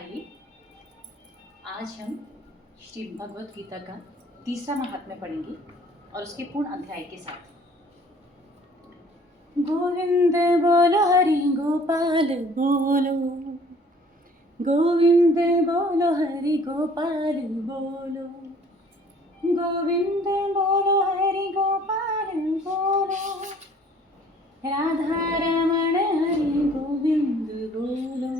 आइए आज हम श्री भगवत गीता का तीसरा महात्म्य पढ़ेंगे और उसके पूर्ण अध्याय के साथ। गोविंद बोलो हरि गोपाल बोलो, गोविंद बोलो हरि गोपाल बोलो, गोविंद बोलो हरि गोपाल बोलो, राधा रमण हरि गोविंद बोलो।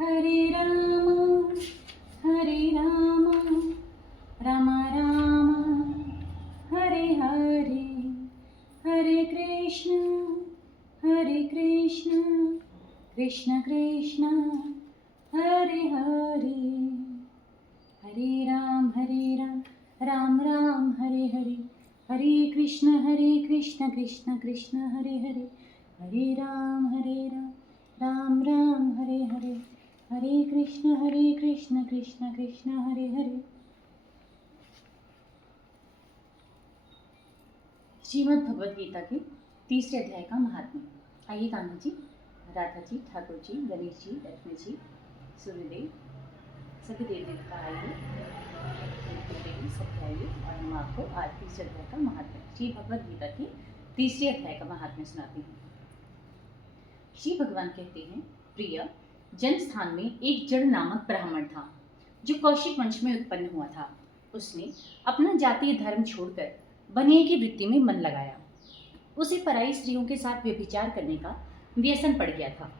हरे राम राम राम हरे हरे, हरे कृष्ण कृष्ण कृष्ण हरे हरे, हरे राम राम राम हरे हरे, हरे कृष्ण कृष्ण कृष्ण हरे हरे, हरे राम राम राम हरे हरे, हरे कृष्ण कृष्ण कृष्ण हरे हरे। श्रीमद् भगवद गीता के तीसरे अध्याय का महात्म्य। आइए कान्हा जी, राधा जी, ठाकुर जी, गणेश जी, लक्ष्मी जी, सूर्यदेव, सभी देव देवता आइए, सब आइए और हम आपको आज तीसरे अध्याय का महात्म्य, श्री भगवद गीता के तीसरे अध्याय का महात्म्य सुनाते हैं। श्री भगवान कहते हैं, प्रिय, जन स्थान में एक जड़ नामक ब्राह्मण था जो कौशिक वंश में उत्पन्न हुआ था। उसने अपना जातीय धर्म छोड़कर बनिए की वृत्ति में मन लगाया। उसे पराई स्त्रियों के साथ व्यभिचार करने का व्यसन पड़ गया था।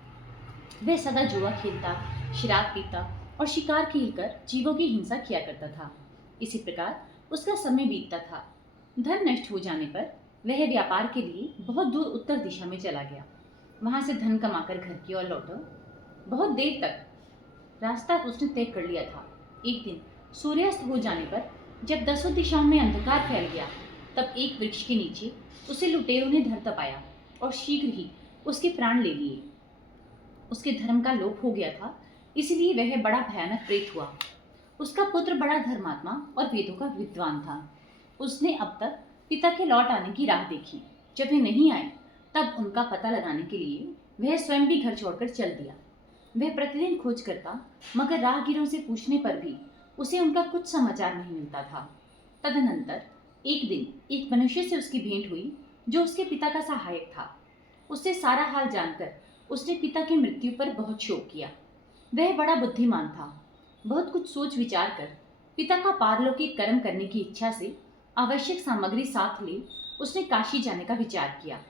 वह सदा जुआ खेलता, शराब पीता और शिकार खेलकर जीवों की हिंसा किया करता था। इसी प्रकार उसका समय बीतता था। धन नष्ट हो जाने पर वह व्यापार के लिए बहुत दूर उत्तर दिशा में चला गया। वहां से धन कमाकर घर की ओर लौटा। बहुत देर तक रास्ता उसने तय कर लिया था। एक दिन सूर्यास्त हो जाने पर जब दसों दिशाओं में अंधकार फैल गया, तब एक वृक्ष के नीचे उसे लुटेरों ने धर तपाया और शीघ्र ही उसके प्राण ले लिए। उसके धर्म का लोप हो गया था, इसलिए वह बड़ा भयानक प्रेत हुआ। उसका पुत्र बड़ा धर्मात्मा और वेदों का विद्वान था। उसने अब तक पिता के लौट आने की राह देखी। जब वे नहीं आए, तब उनका पता लगाने के लिए वह स्वयं भी घर छोड़कर चल दिया। वह प्रतिदिन खोज करता, मगर राहगीरों से पूछने पर भी उसे उनका कुछ समाचार नहीं मिलता था। तदनंतर एक दिन एक मनुष्य से उसकी भेंट हुई जो उसके पिता का सहायक था। उससे सारा हाल जानकर उसने पिता की मृत्यु पर बहुत शोक किया। वह बड़ा बुद्धिमान था। बहुत कुछ सोच विचार कर पिता का पारलौकिक कर्म करने की इच्छा से आवश्यक सामग्री साथ ले उसने काशी जाने का विचार किया।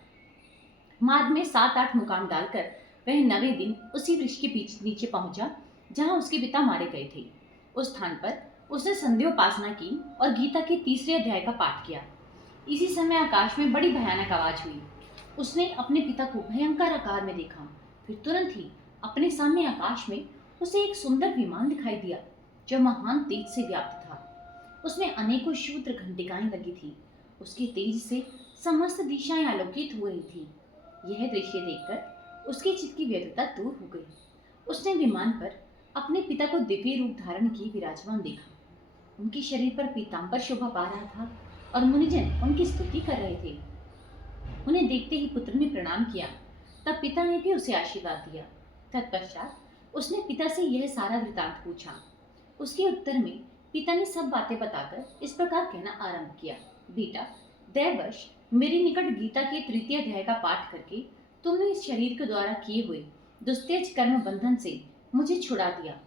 मार्ग में 7-8 मुकाम डालकर वह 9वें दिन उसी वृक्ष के नीचे पहुंचा जहां उसके पिता मारे गए थे। उस स्थान पर उसने संध्योपासना की और गीता के तीसरे अध्याय का पाठ किया। इसी समय आकाश में बड़ी भयानक आवाज हुई। उसने अपने पिता को भयंकर आकार में देखा। फिर तुरंत ही अपने सामने आकाश में उसे एक सुंदर विमान दिखाई दिया जो महान तेज से व्याप्त था। उसमें अनेकों शूद्र घंटिकाएं लगी थी। उसके तेज से समस्त दिशाएं आलोकित हो रही थी। यह दृश्य देखकर उसके चित्त की व्यग्रता दूर हो गई। उसने विमान पर अपने पिता को दिव्य रूप धारण किए विराजमान देखा। उनके शरीर पर पीतांबर शोभा पा रहा था और मुनिजन उनकी स्तुति कर रहे थे। उन्हें देखते ही पुत्र ने प्रणाम किया। तब पिता ने भी उसे आशीर्वाद दिया। तत्पश्चात उसने पिता से यह सारा वृतांत पूछा। उसके उत्तर में पिता ने सब बातें बताकर इस प्रकार कहना आरंभ किया, बेटा, दैववश मेरे निकट गीता के तृतीय अध्याय का पाठ करके तुमने इस शरीर के द्वारा किए हुए दुस्तेज कर्म बंधन से मुझे छुड़ा दिया।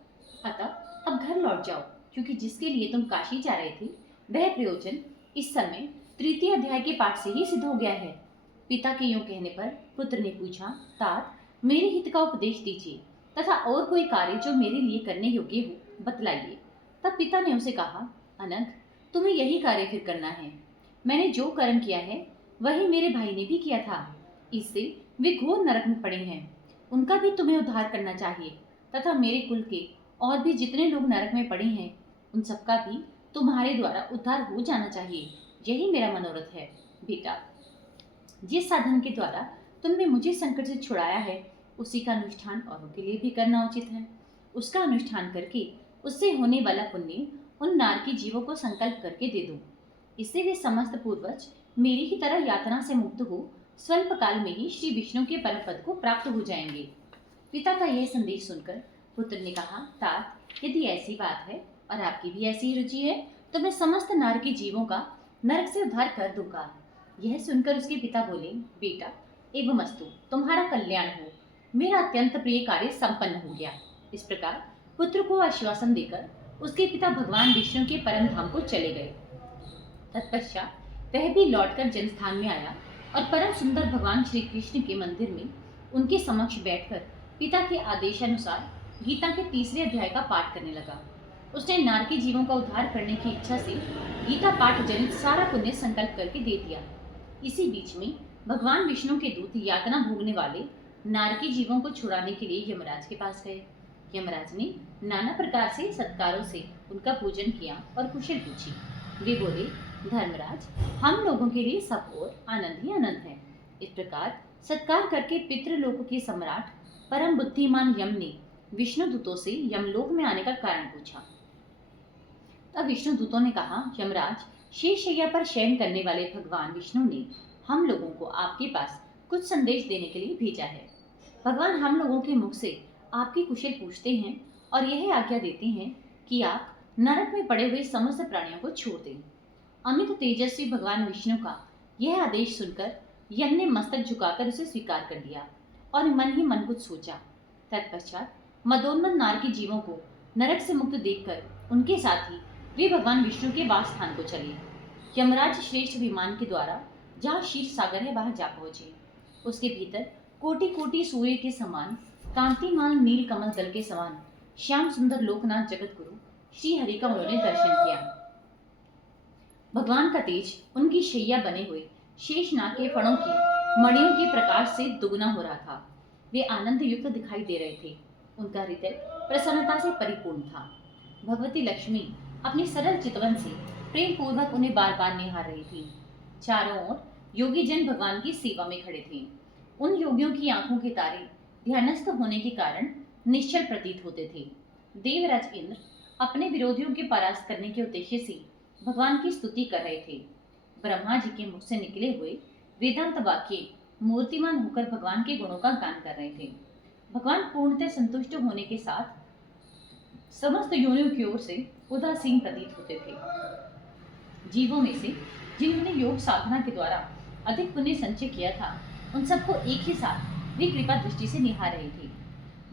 अतः अब घर लौट जाओ, क्योंकि जिसके लिए तुम काशी जा रहे थे वह प्रयोजन इस समय तृतीय अध्याय के पाठ से ही सिद्ध हो गया है। पिता के यूं कहने पर पुत्र ने पूछा, तात, मेरे हित का उपदेश दीजिए तथा और कोई कार्य जो मेरे लिए करने योग्य हो बतलाइए। तब पिता ने उसे कहा, अनंत, तुम्हें यही कार्य फिर करना है। मैंने जो कर्म किया है वही मेरे भाई ने भी किया था। इससे वे घोर नरक में पड़े हैं। उनका भी तुम्हें उद्धार करना चाहिए तथा मेरे कुल के और भी जितने लोग नरक में पड़े हैं उन सबका भी तुम्हारे द्वारा उद्धार हो जाना चाहिए। यही मेरा मनोरथ है। बेटा, जिस साधन के द्वारा तुमने मुझे संकट से छुड़ाया है उसी का अनुष्ठान औरों के लिए भी करना उचित है। उसका अनुष्ठान करके उससे होने वाला पुण्य उन नारकी जीवों को संकल्प करके दे दो। इससे वे समस्त पूर्वज मेरी ही तरह यातना से मुक्त हो स्वल्प काल में ही श्री विष्णु के परम पद को प्राप्त हो जाएंगे। पिता का यह संदेश सुनकर पुत्र ने कहा, तात, यदि ऐसी बात है और आपकी भी ऐसी ही रुचि है तो मैं समस्त नारकी जीवों का नरक से उद्धार कर दूंगा। यह सुनकर उसके पिता बोले, बेटा, एवमस्तु, तुम्हारा कल्याण हो, मेरा अत्यंत प्रिय कार्य संपन्न हो गया। इस प्रकार पुत्र को आश्वासन देकर उसके पिता भगवान विष्णु के परम धाम को चले गए। तत्पश्चात वह भी लौटकर जनस्थान में आया और परम सुंदर भगवान श्री कृष्ण के मंदिर में उनके समक्ष बैठकर पिता के आदेशानुसार गीता के 3रे अध्याय का पाठ करने लगा। उसने नारकी जीवों का उद्धार करने की इच्छा से गीता पाठ जनित सारा पुण्य संकल्प करके दे दिया। इसी बीच में भगवान विष्णु के दूत यातना भोगने वाले नारकी जीवों को छुड़ाने के लिए यमराज के पास गए। यमराज ने नाना प्रकार से सत्कारों से उनका पूजन किया और कुशल पूछी। वे बोले, धर्मराज, हम लोगों के लिए सब और आनंद ही आनंद है। इस प्रकार सत्कार करके पितृलोक के सम्राट परम बुद्धिमान यम ने विष्णु दूतों से यमलोक में आने का कारण पूछा। तब विष्णु दूतों ने कहा, यमराज, शेषशैया पर शयन करने वाले भगवान विष्णु ने हम लोगों को आपके पास कुछ संदेश देने के लिए भेजा है। भगवान हम लोगों के मुख से आपकी कुशल पूछते हैं और यह आज्ञा देते हैं कि आप नरक में पड़े हुए समस्त प्राणियों को छोड़ दें। अमित तेजस्वी भगवान विष्णु का यह आदेश सुनकर यम ने मस्तक झुकाकर उसे स्वीकार कर लिया और मन ही मन कुछ सोचा। तत्पश्चात मदोन्मद नारकी जीवों को नरक से मुक्त देखकर उनके साथ ही वे भगवान विष्णु के वास स्थान को चले। यमराज श्रेष्ठ विमान के द्वारा जहाँ शीश सागर है वहां जा पहुंचे। उसके भीतर कोटि कोटि सूर्य के समान कांतिमान नील कमल दल के समान श्याम सुंदर लोकनाथ जगत गुरु श्री हरि का उन्होंने दर्शन किया। भगवान का तेज उनकी शैया बने हुए शेषनाग के फणों की मणियों के प्रकाश से दुगना हो रहा था। वे आनंद युक्त दिखाई दे रहे थे। उनका हृदय प्रसन्नता से परिपूर्ण था। भगवती लक्ष्मी अपनी सरल चितवन से प्रेम पूर्वक उन्हें बार बार निहार रही थी। चारों ओर योगी जन भगवान की सेवा में खड़े थे। उन योगियों की आंखों के तारे ध्यानस्थ होने के कारण निश्चल प्रतीत होते थे। देवराज इंद्र अपने विरोधियों के परास्त करने के उद्देश्य से भगवान की स्तुति कर रहे थे। ब्रह्मा जी के मुख से निकले हुए वेदांत वाक्य मूर्तिमान होकर भगवान के गुणों का गान कर रहे थे। भगवान पूर्णतः संतुष्ट होने के साथ समस्त योनियों की ओर से उदासीन प्रतीत होते थे। जीवों में से जिन्होंने योग साधना के द्वारा अधिक पुण्य संचय किया था, उन सबको एक ही साथ वे कृपा दृष्टि से निहार रहे थे।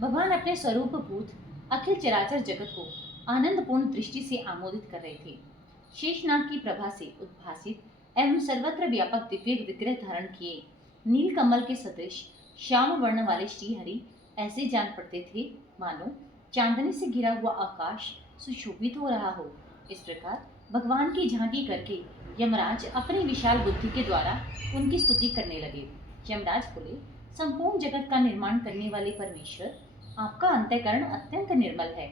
भगवान अपने स्वरूप भूत अखिल चराचर जगत को आनंदपूर्ण दृष्टि से आमोदित कर रहे थे। शेषनाग की प्रभा से उद्भासित एवं सर्वत्र व्यापक दिव्य विग्रह धारण किए नीलकमल के सदृश श्याम वर्ण वाले श्री हरि ऐसे जान पड़ते थे मानो चांदनी से घिरा हुआ आकाश सुशोभित हो रहा हो। इस प्रकार भगवान की झांकी करके यमराज अपनी विशाल बुद्धि के द्वारा उनकी स्तुति करने लगे। यमराज बोले, संपूर्ण जगत का निर्माण करने वाले परमेश्वर, आपका अंतःकरण अत्यंत निर्मल है।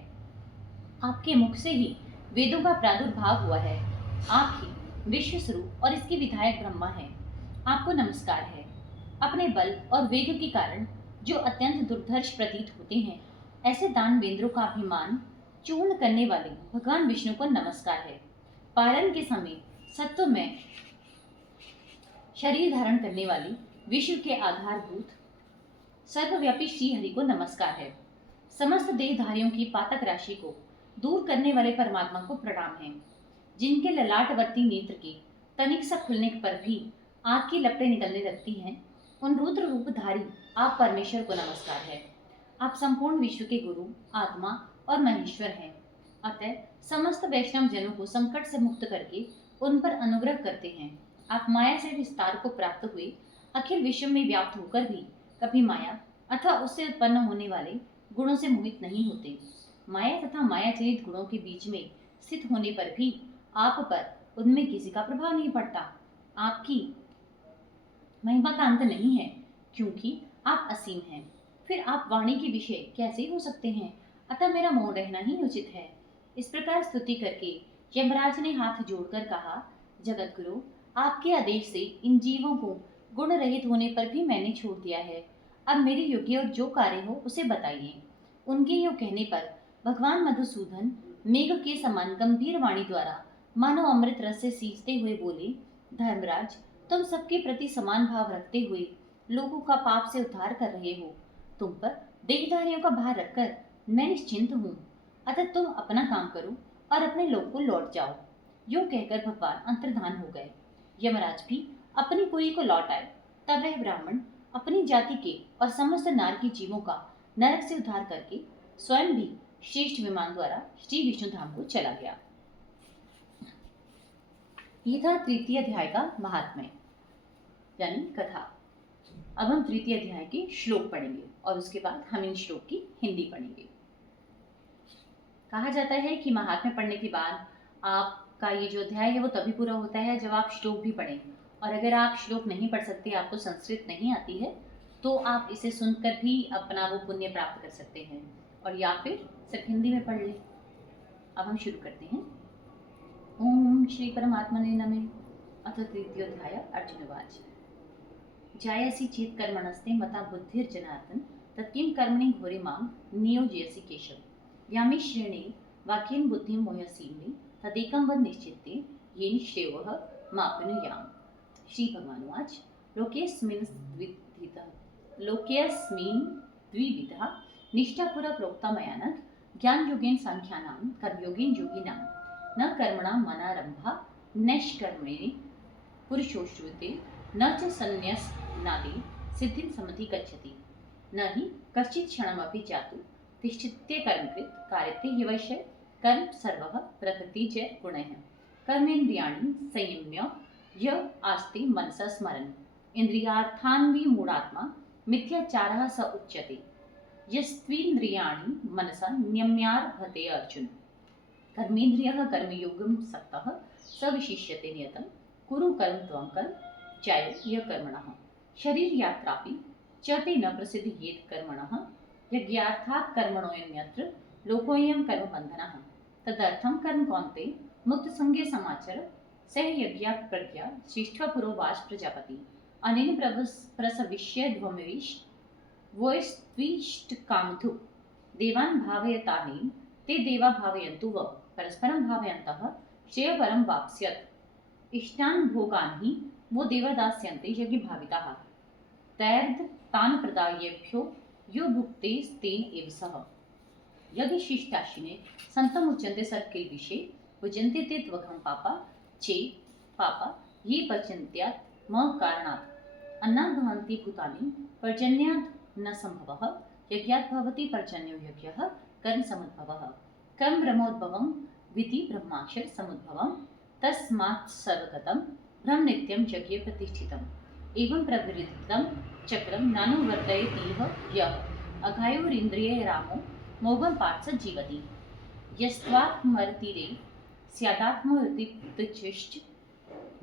आपके मुख से ही वेदों का प्रादुर्भाव हुआ है। आप ही विश्व स्वरूप और इसके विधायक ब्रह्मा हैं। आपको नमस्कार है। अपने बल और वेग के कारण जो अत्यंत दुर्धर्ष प्रतीत होते हैं, ऐसे दानवेंद्रों का अभिमान चूर्ण करने वाले भगवान विष्णु को नमस्कार है। पालन के समय सत्व में शरीर धारण करने वाली विश्व के आधारभूत सर्वव्यापी श्री हरि को नमस्कार है। समस्त देहधारियों की पातक राशि को दूर करने वाले परमात्मा को प्रणाम है। जिनके ललाटवर्ती नेत्र के तनिक सा खुलने पर भी आग की लपटें निकलने लगती हैं, उन रुद्र रूपधारी आप परमेश्वर को नमस्कार है। आप संपूर्ण विश्व के गुरु, आत्मा और महेश्वर हैं। अतः समस्त वैष्णव जनों को संकट से मुक्त करके उन पर अनुग्रह करते हैं। आप माया से विस्तार को प्राप्त हुए अखिल विश्व में व्याप्त होकर भी कभी माया अथवा उससे उत्पन्न होने वाले गुणों से मोहित नहीं होते। माया तथा माया चलित गुणों के बीच में स्थित होने पर भी आप पर उनमें किसी का प्रभाव नहीं पड़ता। आपकी महिमा का अंत नहीं है, क्योंकि आप असीम हैं। फिर आप वाणी के विषय कैसे हो सकते हैं? अतः मेरा मौन रहना ही उचित है। इस प्रकार स्तुति करके यमराज ने हाथ जोड़कर कहा, जगत गुरु, आपके आदेश से इन जीवों को गुण रहित होने पर भी मैंने छोड़ दिया है। अब मेरे योग्य और जो कार्य हो उसे बताइए। उनके यूँ कहने पर भगवान मधुसूदन मेघ के समान गंभीर वाणी द्वारा मानो अमृत रस से सींचते हुए बोले, धर्मराज, तुम सबके प्रति समान भाव रखते हुए लोगों का पाप से उद्धार कर रहे हो। तुम पर देहधारियों का भार रखकर मैं निश्चिंत हूँ, अतः तुम अपना काम करो और अपने लोक को लौट जाओ। यूं कहकर भगवान अंतर्धान हो गए। यमराज भी अपनी पुरी को लौट आए। तब वह ब्राह्मण अपनी जाति के और समस्त नारकी जीवों का नरक से उद्धार करके स्वयं भी श्रेष्ठ विमान द्वारा श्री विष्णु धाम को चला गया। यह था तृतीय अध्याय का महात्म्य यानी कथा। अब हम तृतीय अध्याय के श्लोक पढ़ेंगे और उसके बाद हम इन श्लोक की हिंदी पढ़ेंगे। कहा जाता है कि महात्म्य पढ़ने के बाद आपका ये जो अध्याय है वो तभी पूरा होता है जब आप श्लोक भी पढ़ें। और अगर आप श्लोक नहीं पढ़ सकते, आपको संस्कृत नहीं आती है, तो आप इसे सुनकर भी अपना वो पुण्य प्राप्त कर सकते हैं, और या फिर सिर्फ हिंदी में पढ़ लें। अब हम शुरू करते हैं। ओम श्री परमात्मने नमः। अथ तृतीयोऽध्याय अर्जुनवाच। जायसि चेत् कर्मणस्ते मता बुद्धिर्जनार्दन तत्किं कर्मणि घोरे मां नियोजयसि केशव। यामि श्रेणे वाक्येन बुद्धिं मोहयसीमि तदेकं वद निश्चित्ते येन श्रेयः माप्नुयाम्। श्री भगवान उवाच। लोकेऽस्मिन् द्विविधा निष्ठा पुरा प्रोक्ता मया नघ। ज्ञानयोगेन सांख्यानां कर्मयोगेन योगिनां न कर्मणां मनारंभा नैष्कर्मेण पुरुषोऽश्नुते न च संन्यासनादि सिद्धिं समधिगच्छति न हि कश्चित् क्षणमपि जातु तिष्ठत्ये कर्मकृत् कार्यते ह्यवश्य कर्म सर्वः प्रकृतिजगुणैः। कर्मेन्द्रियाणि संयम्य य आस्ते मनसा स्मरन् इन्द्रियार्थान्विमूढात्मा मिथ्याचारः स उच्यते। यस्त्विन्द्रियाणि मनसा नियम्यारभते अर्जुन। कर्मेन्द्रियः कर्मयोगं सक्तः स विशिष्यते नियतं कुरु कर्म त्वं कर्म जायो ह्य कर्मणः। शरीरयात्रापि च ते न प्रसिद्धयेत् कर्मणः यज्ञार्थात् कर्मणोऽन्यत्र लोकोऽयं कर्मबन्धनः। तदर्थं कर्म कौन्तेय मुक्तसंगे समाचर सह यज्ञात् प्रज्ञा सृष्ट्वा पुरोवाच प्रजापति। अनेन प्रसविष्य ध्वमविश वोस्त्विष्ट कामधु देवान् भावयतानेन ते देवा भावयन्तु व परस्परं भावयन्तः श्रेयपरं वाप्स्यत्। इष्टान् भोगान् हि वो देवा दास्यन्ते यज्ञभाविताः तैर्थ तान् प्रदायेभ्यो यो भुक्तेस्तेन एव सः। यदि शिष्टाशिने संतम उच्यन्ते सर्वकिल्बिषे भुजन्ते ते त्वघं पापा चे पापा ये पचन्त्यात् म कारणात् अन्नात् भवन्ति भूतानि पर्जन्यात् न संभवः यज्ञात् भवति पर्जन्यो यज्ञः कर्म समुद्भवः। कर्म ब्रह्मोद्भवं विधि ब्रह्माक्षर समुद्भवं तस्मात् सर्वगतं ब्रह्म नित्यं यज्ञे प्रतिष्ठितम्। एवं प्रवृत्तं चक्रं नानुवर्तयतीह यः अघायोरिन्द्रिये रामो मोघं पार्थ जीवति। यस्त्वात्मरतिरे स्यादात्मरतिश्च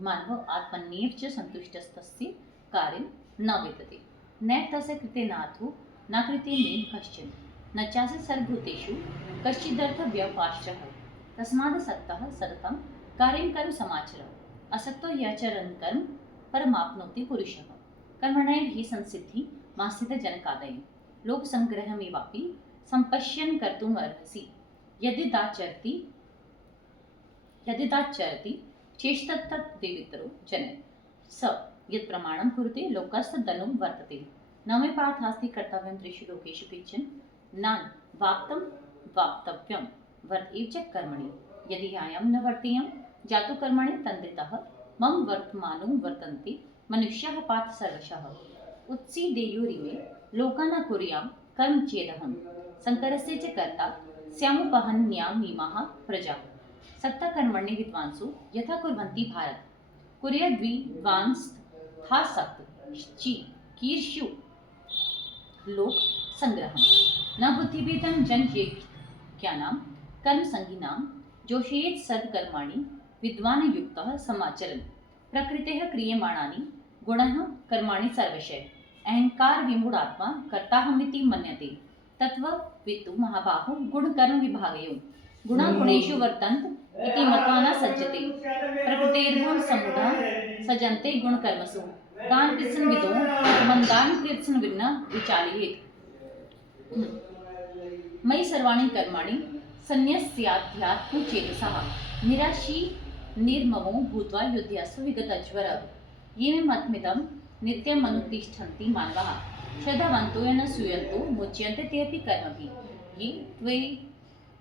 मानव आत्मन्येव च संतुष्टस्तस्य कार्यं न विद्यते। न तस्य कृतेनाथो न कृतेनेन कश्चन न चास्य सर्वभूतेषु कश्चिदर्थव्यपाश्रयः। तस्मादसक्तः सततं कार्यं कर्म समाचरः। असक्तो याचरन् कर्म परमाप्नोति पुरुषः। कर्मणैव हि संसिद्धि मास्थितजनकादयः। लोकसंग्रहमेवापि सम्पश्यन् कर्तुम् अर्हसि यदिदाचरति चेष्टतद्विवितरो जने स यत् प्रमाणं कुरुते लोकस्तदनु वर्तते। न मे पार्थास्ति कर्तव्यं त्रिषु लोकेषु किंचन नान् वाप्तं वाप्तव्यं वर्त एव च कर्मणि। यदि ह्यायं न वर्तेयं जातु कर्मणि तन्द्रितः मम वर्तमानो वर्तन्ते मनुष्याः पार्थ सर्वशः। उत्सीदेयुरिमे लोका न कुर्यां कर्म चेदहं शंकरस्य च कर्ता स्यामुपहन्यामीमाः प्रजा। सक्ता कर्मण्ये विद्वांसो यथा कुर्वन्ति भारत कुर्याद्विद्वांस्तथा सक्त कीर्ष्यु लोक संग्रहम्। न बुद्धिभेदं जनयेज्ञानां कर्म संगीनां जोषयेत् सद्कर्माणि विद्वान् युक्तः समाचरन्। प्रकृतेः क्रियमाणानि गुणः कर्माणि सर्वशः। अहंकार विमूढात्मा कर्ताहमिति मन्यते। तत्त्ववित्तु महाबाहो गुणकर्म विभागयोः। गुणा गुणेषु वर्तन्त इति मत्वा न सज्जते। प्रकृतेर्गुण सम्मूढः सजन्ते गुणकर्मसु। तान् कृत्स्नविदो मन्दान् कृत्स्नविन्न विचालयेत्। मयि सर्वाणि कर्माणि सन्न्यस्याध्यात्मचेतसः। निराशी निर्ममो भूत्वा युध्यस्व विगतज्वर। ये मे मतमिदं नित्यमनुतिष्ठन्ति मानवाः श्रद्धावन्तो न सूयन्तो मुच्यन्ते ते अपि कर्मभिः ये त्वे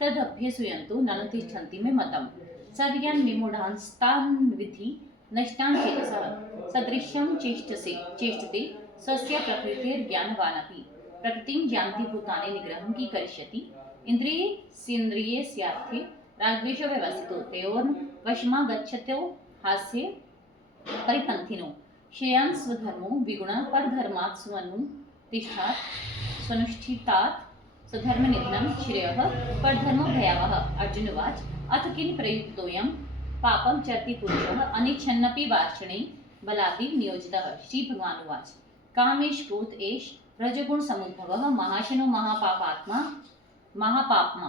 तदभ्यसूयन्तो न तिष्ठन्ति मे मतम् सद्ज्ञान विमूढांस्तान् विद्धि नष्टान् चेतसः सदृश्यं चेष्टते स्वस्य प्रकृतिर्ज्ञानवानपि प्रकृतिं जानति भूतानि निग्रहं की करिष्यति इन्द्रियेन्द्रियस्यार्थे रागद्वेषो व्यवस्थितो तयोर्न वशमागच्छतो हास्य परिपन्थिनो श्रेयान् स्वधर्मो विगुणः परधर्मात् स्वनुतिष्ठात् स्वनुष्ठितात् स्वधर्मनिधनं श्रेयः परधर्मो भयावहः अर्जुनवाच अथ किं प्रयुक्तोऽयं पापं चरति पुरुषः अनिच्छन्नपि वार्ष्णे बलादिव नियोजितः श्री भगवानुवाच कामेश क्रोध एष रजगुण समुद्भवः महाशनो महापाप्मा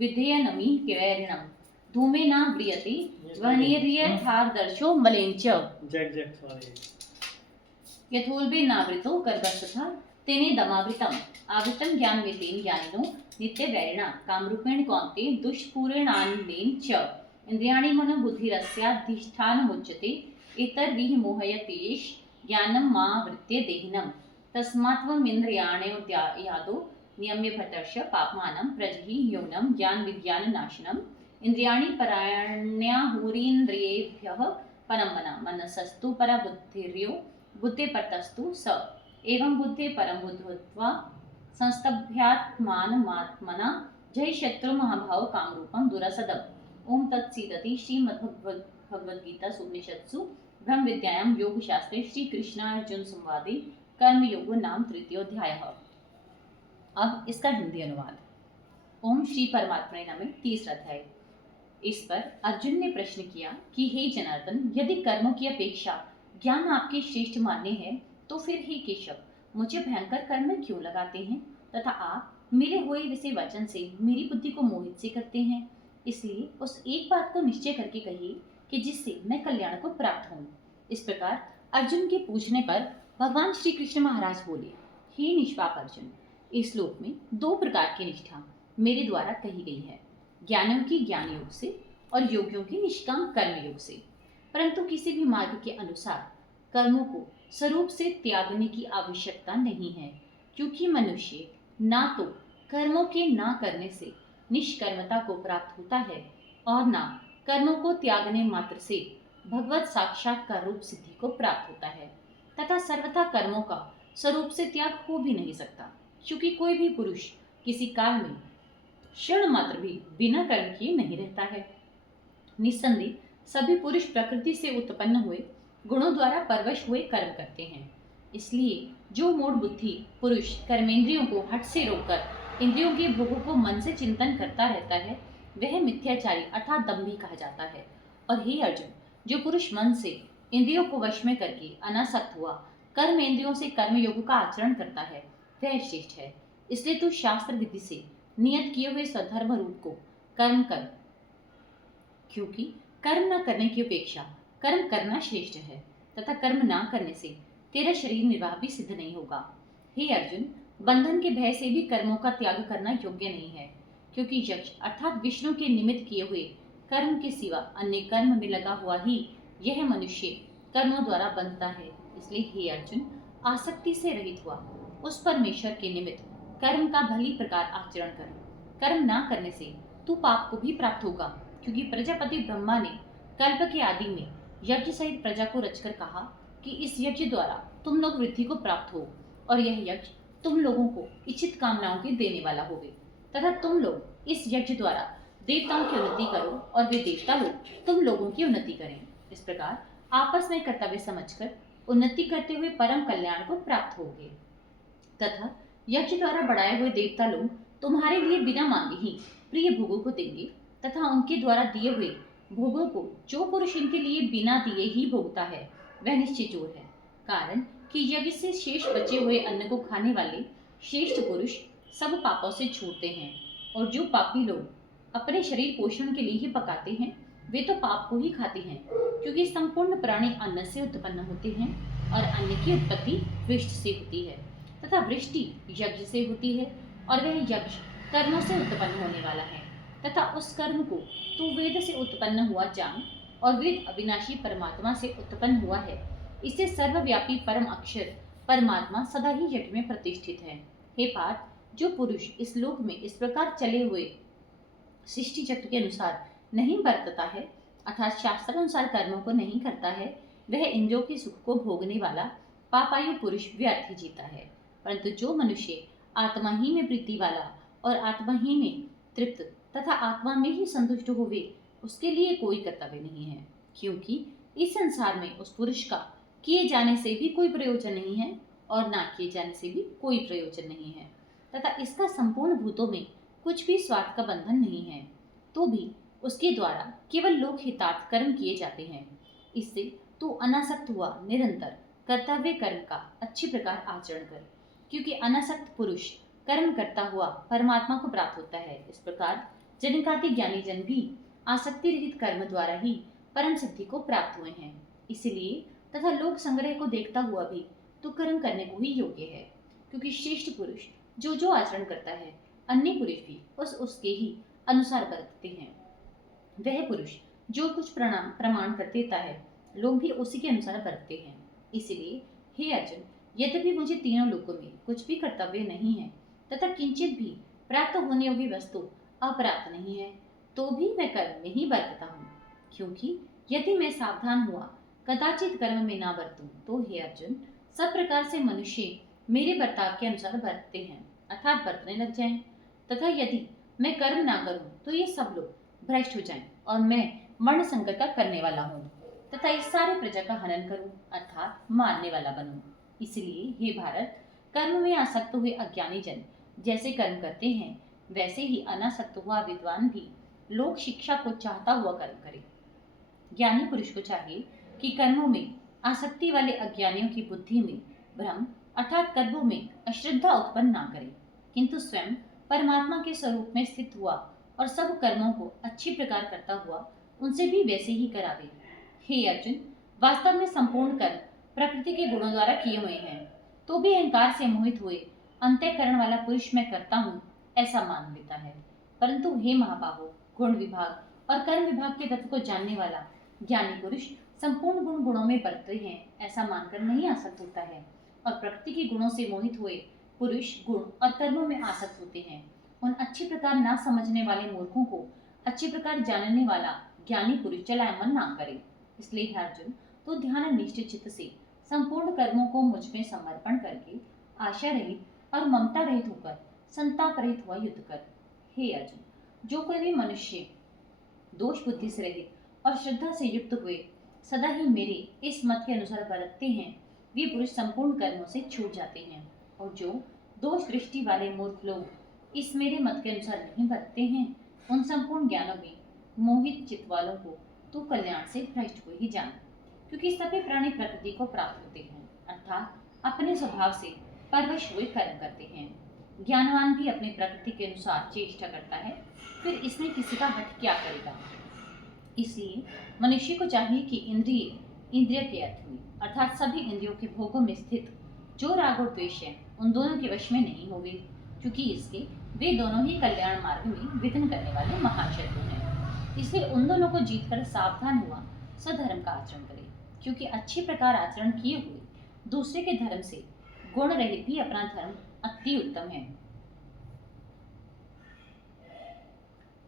विधेयनमि वैरिणम् धूमे न व्रियते वह्निर्यथार्दर्शो मलेन च यथोल्बे नावृतो गर्भस्तथा तेने दमावृतम् आवृतं ज्ञानमितेन ज्ञानिनो नित्यवैरिणा कामरूपेण कौन्ते दुष्पूरेणान्येन च इन्द्रियाणि मनोबुद्धिरस्याधिष्ठानमुच्यते एतद्विहि मोहयतेष ज्ञानं मा वृत्ते देहिनम् तस्मात्त्वमिन्द्रियाण्योद्यादो नियम्य भटर्ष पाप्मानं प्रजहि यौनं ज्ञानविज्ञाननाशनम् इन्द्रियाणि पराण्याहुरीन्द्रियेभ्यः परं मनसस्तु परा बुद्धिर्यो बुद्धेपरतस्तु स एवं बुद्धे परं बुद्ध्वा संस्तभ्यात्मानमात्मना जय शत्रु महाभाव कामरूपं दुरसदम् ओम तत्सीदति श्रीमद्भगवद्गीतासु उपनिषत्सु ब्रह्म विद्यायां योगशास्त्रे श्री कृष्णार्जुन संवादे कर्मयोग नाम तृतीयोध्यायः। अब इसका हिंदी अनुवाद। ओम श्री परमात्मने नमः। तीसरा अध्याय। इस पर अर्जुन ने प्रश्न किया कि हे जनार्दन, यदि कर्मों की अपेक्षा ज्ञान आपके श्रेष्ठ मान्य है तो फिर हे केशव मुझे भयंकर कर्म में क्यों लगाते हैं तथा आप मेरे हुए विषय वचन से मेरी बुद्धि को मोहित से करते हैं। इसलिए उस एक बात को निश्चय करके कहिए कि जिससे मैं कल्याण को प्राप्त हूँ। इस प्रकार अर्जुन के पूछने पर भगवान श्री कृष्ण महाराज बोले, हे निष्पाप अर्जुन, इस श्लोक में दो प्रकार की निष्ठा मेरे द्वारा कही गई है, ज्ञानियों की ज्ञान योग से और योगियों की निष्काम कर्म योग से। परंतु किसी भी मार्ग के अनुसार कर्मों को स्वरूप से त्यागने की आवश्यकता नहीं है, क्योंकि मनुष्य ना तो कर्मों के ना करने से निष्कर्मता को प्राप्त होता है और ना कर्मों को त्यागने मात्र से भगवत साक्षात्कार रूप सिद्धि को प्राप्त होता है, तथा सर्वथा कर्मों का स्वरूप से त्याग हो भी नहीं सकता, क्योंकि कोई भी पुरुष किसी काल में क्षण मात्र भी बिना कर्म किए नहीं रहता है। निस्संदेह सभी पुरुष प्रकृति से उत्पन्न हुए गुणों द्वारा परवश हुए कर्म करते हैं। इसलिए जो मूढ़ बुद्धि पुरुष कर्मेंद्रियों को हठ से रोककर इंद्रियों के भोगों को मन से चिंतन करता रहता है वह मिथ्याचारी अर्थात दंभी कहा जाता है। और हे अर्जुन, जो पुरुष मन से इंद्रियों को वश में करके अनासक्त हुआ कर्म इंद्रियों से कर्मयोग का आचरण करता है वह श्रेष्ठ है। इसलिए तू शास्त्र विधि से नियत किए हुए स्वधर्म रूप को कर्म कर, क्योंकि कर्म न करने की अपेक्षा कर्म करना श्रेष्ठ है, तथा कर्म ना करने से तेरा शरीर निर्वाह भी सिद्ध नहीं होगा। हे अर्जुन, बंधन के भय से भी कर्मों का त्याग करना योग्य नहीं है, क्योंकि यक्ष अर्थात विष्णु के निमित्त किए हुए कर्म के सिवा अन्य कर्म में लगा हुआ ही यह मनुष्य कर्मों द्वारा बंधता है। इसलिए हे अर्जुन, आसक्ति से रहित हुआ उस परमेश्वर के निमित्त कर्म का भली प्रकार आचरण कर। कर्म ना करने से तू पाप को भी प्राप्त होगा, क्योंकि प्रजापति ब्रह्मा ने कल्प के आदि में यज्ञ सहित प्रजा को रचकर कहा कि इस यज्ञ द्वारा तुम लोग वृद्धि को प्राप्त हो, और यह यज्ञ तुम लोगों को इच्छित कामनाओं के देने वाला होवे, तथा तुम लोग इस यज्ञ द्वारा देवताओं की उन्नति करो और वे देवता लोग तुम लोगों की उन्नति करें। इस प्रकार आपस में कर्तव्य समझकर उन्नति करते हुए परम कल्याण को प्राप्त होगे, तथा यज्ञ द्वारा बढ़ाए हुए देवता लोग तुम्हारे लिए बिना मांगे ही प्रिय भोगों को देंगे, तथा उनके द्वारा दिए हुए भोगों को जो पुरुष इनके लिए बिना दिए ही भोगता है वह निश्चय चोर है। कारण कि यज्ञ से शेष बचे हुए अन्न को खाने वाले श्रेष्ठ पुरुष सब पापों से छूटते हैं, और जो पापी लोग अपने शरीर पोषण के लिए ही पकाते हैं वे तो पाप को ही खाते हैं, क्योंकि संपूर्ण प्राणी अन्न से उत्पन्न होते हैं और अन्न की उत्पत्ति वृष्टि से होती है, तथा वृष्टि यज्ञ से होती है, और वह यज्ञ कर्मों से उत्पन्न होने वाला है, तथा उस कर्म को तू वेद से उत्पन्न हुआ जान, और वेद अविनाशी परमात्मा से उत्पन्न हुआ है। इसे सर्वव्यापी परम अक्षर परमात्मा सदा ही यज्ञ में प्रतिष्ठित है। हे पार्थ, जो पुरुष इस लोक में इस प्रकार चले हुए सृष्टि चक्र के अनुसार नहीं बरतता है, अर्थात शास्त्रानुसार कर्मों को नहीं करता है, वह इंद्रियों के सुख को भोगने वाला पापायु पुरुष व्यर्थ ही जीता है। परंतु जो मनुष्य आत्मा ही में प्रीति वाला और आत्मा ही में तृप्त तथा आत्मा में ही संतुष्ट हुए, उसके लिए कोई कर्तव्य नहीं है, क्योंकि इस संसार में उस पुरुष का किए जाने से भी कोई प्रयोजन नहीं है और ना किए जाने से भी कोई प्रयोजन नहीं है, तथा इसका संपूर्ण भूतों में कुछ भी स्वार्थ का बंधन नहीं है, तो भी उसके द्वारा केवल लोक हितार्थ कर्म किए जाते हैं। इससे तू अनासक्त हुआ निरंतर कर्तव्य कर्म का अच्छी प्रकार आचरण कर, क्योंकि अनासक्त पुरुष कर्म करता हुआ परमात्मा को प्राप्त होता है। इस प्रकार जनकादि ज्ञानी जन भी आसक्ति रहित कर्म द्वारा ही परम सिद्धि को प्राप्त हुए हैं। इसलिए तथा लोक संग्रह को देखता हुआ भी तो कर्म करने को ही योग्य है, क्योंकि श्रेष्ठ पुरुष जो जो आचरण करता है, अन्य पुरुष भी उसके ही अनुसार बरतते हैं। वह पुरुष जो कुछ प्रमाण कर देता है, लोग भी उसी के अनुसार बरतते हैं। इसलिए हे अर्जुन, यद्यपि मुझे तीनों लोकों में कुछ भी कर्तव्य नहीं है तथा किंचित भी प्राप्त होने योग्य वस्तु अप्राप्त नहीं है, तो भी मैं कर्म में ही बरतता हूँ, क्योंकि यदि मैं सावधान हुआ कदाचित कर्म में ना बरतूं, तो हे अर्जुन, सब प्रकार से मनुष्य मेरे बर्ताव के अनुसार बरतते हैं, अर्थात बरतने लग जाएं, तथा यदि मैं कर्म ना करूं तो ये सब लोग भ्रष्ट हो जाएं और मैं मरण संकट का करने वाला हूँ तथा इस सारे प्रजा का हनन करूं, अर्थात मारने वाला बनूं। इसलिए हे भारत, कर्म में आसक्त हुए अज्ञानी जन जैसे कर्म करते हैं, वैसे ही अनासक्त हुआ विद्वान भी लोक शिक्षा को चाहता हुआ कर्म करे। ज्ञानी पुरुष को चाहिए कि कर्मों में आसक्ति वाले अज्ञानियों की बुद्धि में भ्रम अर्थात कर्मों में अश्रद्धा उत्पन्न ना करे, किंतु स्वयं परमात्मा के स्वरूप में स्थित हुआ और सब कर्मों को अच्छी प्रकार करता हुआ उनसे भी वैसे ही करावे। हे अर्जुन, वास्तव में संपूर्ण कर्म प्रकृति के गुणों द्वारा किए हुए हैं, तो भी अहंकार से मोहित हुए अंतःकरण वाला पुरुष मैं करता हूँ ऐसा मान लेता है। परंतु हे महाबाहो, गुण विभाग और कर्म विभाग के तत्व को जानने वाला ज्ञानी पुरुष संपूर्ण गुणों में बरतते हैं ऐसा मानकर नहीं आसक्त होता है, और प्रकृति के गुणों से मोहित हुए पुरुष गुण और कर्मों में आसक्त होते हैं। उन अच्छी प्रकार ना समझने वाले मूर्खों को अच्छी प्रकार जानने वाला ज्ञानी पुरुष चलायमान ना करे। इसलिए हे अर्जुन, तो ध्यान निश्चित चित्त से संपूर्ण कर्मों को मुझ में समर्पण करके आशा रहित और ममता रहित होकर संताप रहित हुआ युद्ध कर। हे अर्जुन, जो कोई भी मनुष्य दोष बुद्धि से रहित और श्रद्धा से युक्त हुए सदा ही मेरे इस मत के अनुसार बरतते हैं, वे पुरुष संपूर्ण कर्मों से छूट जाते हैं, और जो दोष दृष्टि वाले मूर्ख लोग इस मेरे मत के अनुसार नहीं बरतते हैं, उन संपूर्ण ज्ञानों में मोहित चित्त वालों को तो कल्याण से भ्रष्ट हुए ही जान, क्योंकि सभी प्राणी प्रकृति को प्राप्त होते हैं, अर्थात अपने स्वभाव से परवश हुए कर्म करते हैं। ज्ञानवान भी अपने प्रकृति के अनुसार चेष्टा करता है, फिर इसमें किसी का हट क्या करेगा। इसलिए मनुष्य को चाहिए कि इंद्रिय के अर्थ में अर्थात सभी इंद्रियों के भोगों में स्थित जो राग और द्वेष है, उन दोनों के वश में नहीं होवे, क्योंकि इसके वे दोनों ही कल्याण मार्ग में विघ्न करने वाले महाशत्रु हैं। इसलिए उन दोनों को जीतकर सावधान हुआ सधर्म का आचरण करे, क्योंकि अच्छी प्रकार आचरण किए हुए दूसरे के धर्म से गुण रहित भी अपना धर्म अति उत्तम है।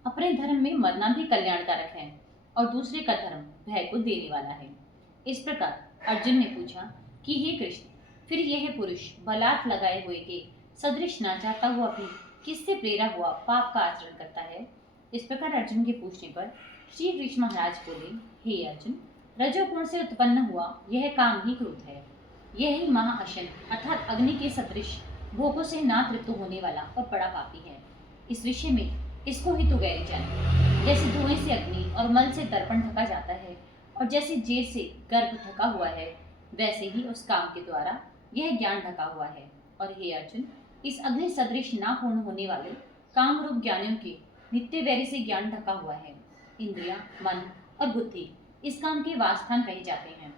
अपने धर्म में मरना भी कल्याणकारक है और दूसरे का धर्म भय को देने वाला है। इस प्रकार अर्जुन ने पूछा कि हे कृष्ण, फिर यह पुरुष बलात् लगाए हुए के सदृश ना चाहता हुआ भी किससे प्रेरा हुआ पाप का आचरण करता है। इस प्रकार अर्जुन के पूछने पर श्री कृष्ण महाराज बोले, हे अर्जुन, रजोगुण से उत्पन्न हुआ यह काम ही क्रोध है। यह ही महाअशन अर्थात अग्नि के सदृश भोगों से ना तृप्त होने वाला और बड़ा पापी है। इस विषय में इसको ही तो गहरी जाने। जैसे धुएं से अग्नि और मल से दर्पण ढका जाता है और जैसे जेर से गर्भ ढका हुआ है, वैसे ही उस काम के द्वारा यह ज्ञान ढका हुआ है। और हे अर्जुन, इस अग्नि सदृश ना पूर्ण होने वाले काम रूप ज्ञानियों के नित्य वैरी से ज्ञान ढका हुआ है। इंद्रिया, मन और बुद्धि इस काम के वासस्थान कहे जाते हैं,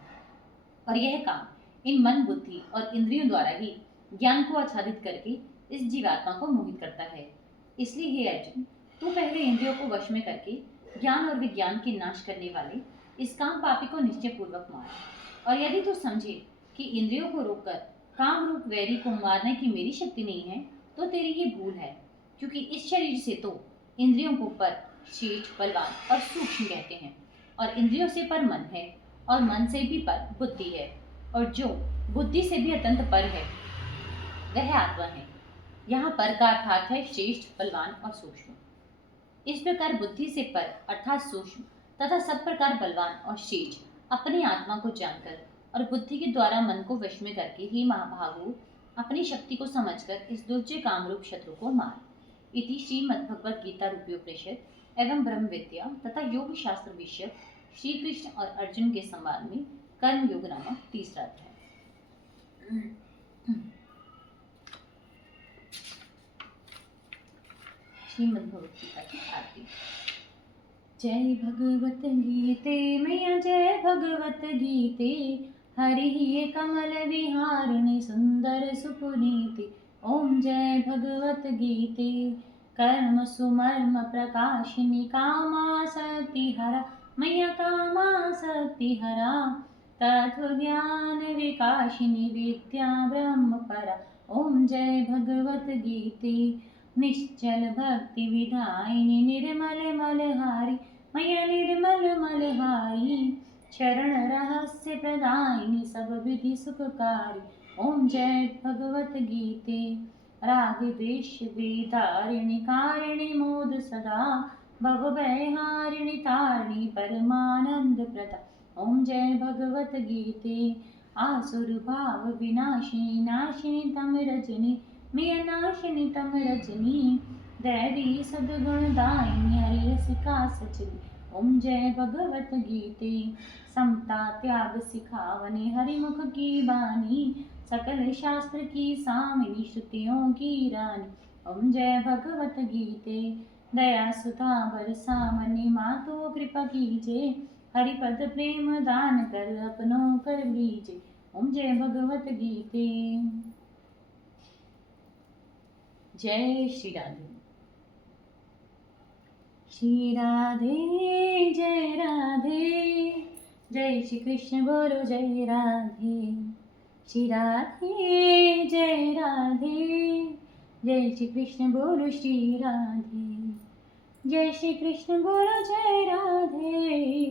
और यह काम इन मन, बुद्धि और इंद्रियों द्वारा ही ज्ञान को आच्छादित करके इस जीवात्मा को मोहित करता है। इसलिए हे अर्जुन, तू पहले इंद्रियों को वश में करके ज्ञान और विज्ञान के नाश करने वाले इस काम पापी को निश्चय पूर्वक मार। और यदि तू समझे कि इंद्रियों को रोककर कामरूप वैरी को मारने की मेरी शक्ति नहीं है तो तेरी ये भूल है, क्योंकि इस शरीर से तो इंद्रियों को पर, शीठ, बलवान और सूक्ष्म कहते हैं, और इंद्रियों से पर मन है, और मन से भी पर बुद्धि है, और जो बुद्धि से भी अत्यंत पर है वह आत्मा है। यहाँ पर का अर्थात है श्रेष्ठ, बलवान और सूक्ष्म। इस प्रकार बुद्धि से पर अर्थात सूक्ष्म तथा सब प्रकार बलवान और श्रेष्ठ अपनी आत्मा को जानकर और बुद्धि के द्वारा मन को वश में करके ही महाभागु अपनी शक्ति को समझकर इस दुर्जय कामरूप शत्रु को मार। इति श्रीमद्भगवद गीता रूपी उपनिषद एवं ब्रह्म विद्या तथा योग शास्त्र विषय श्री कृष्ण और अर्जुन के संवाद में कर्म योग नामक तीसरा अध्याय। श्रीमद्भगवद गीता की आरती। जय भगवत गीते मैया जय भगवत गीते, हरि ही कमल विहारिणी सुंदर सुपुनीते। ओम जय भगवत गीते। कर्म सुमर्म प्रकाशिनी कामासक्ति हरा मैया कामासक्ति हरा, तत्व ज्ञान विकाशिनी विद्या ब्रह्म परा। ओम जय भगवत गीते। निश्चल भक्ति विधायिनी निर्मल मलहारी मैया निर्मल मलहारी, शरण रहस्य प्रदायिनी सब विधि सुखकारी। ओम जय भगवत गीते। राग द्वेष विदारिणी कारिणी मोद सदा, भव भयहारिणी तारिणी परमानंद प्रदा। ओम जय भगवत गीते। आसुर भाव विनाशिनी नाशिनी तम रजनी मैया नाशिनी तम रजनी, दैवी सद्गुण दायिनी हरि रसिका सचनी। ओम जय भगवत गीते। समता त्याग सिखावनी हरिमुख की बानी, सकल शास्त्र की सामिनी श्रुतियों की रानी। ओम जय भगवत गीते। दया सुधा बरसावनी मातो कृपा कीजे, हरिपद प्रेम दान कर अपनों कर लीजे। ओम जय भगवत गीते। जय श्री राधे। श्री राधे जय राधे, जय श्री कृष्ण बोलो जय राधे। श्री राधे जय राधे, जय श्री कृष्ण बोलो श्री राधे। जय श्री कृष्ण बोलो जय राधे,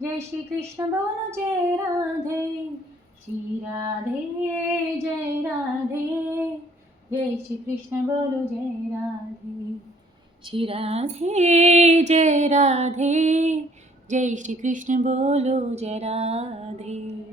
जय श्री कृष्ण बोलो जय राधे। श्री राधे जय राधे, जय श्री कृष्ण बोलो जय राधे। श्री राधे जय राधे, जय श्री कृष्ण बोलो जय राधे।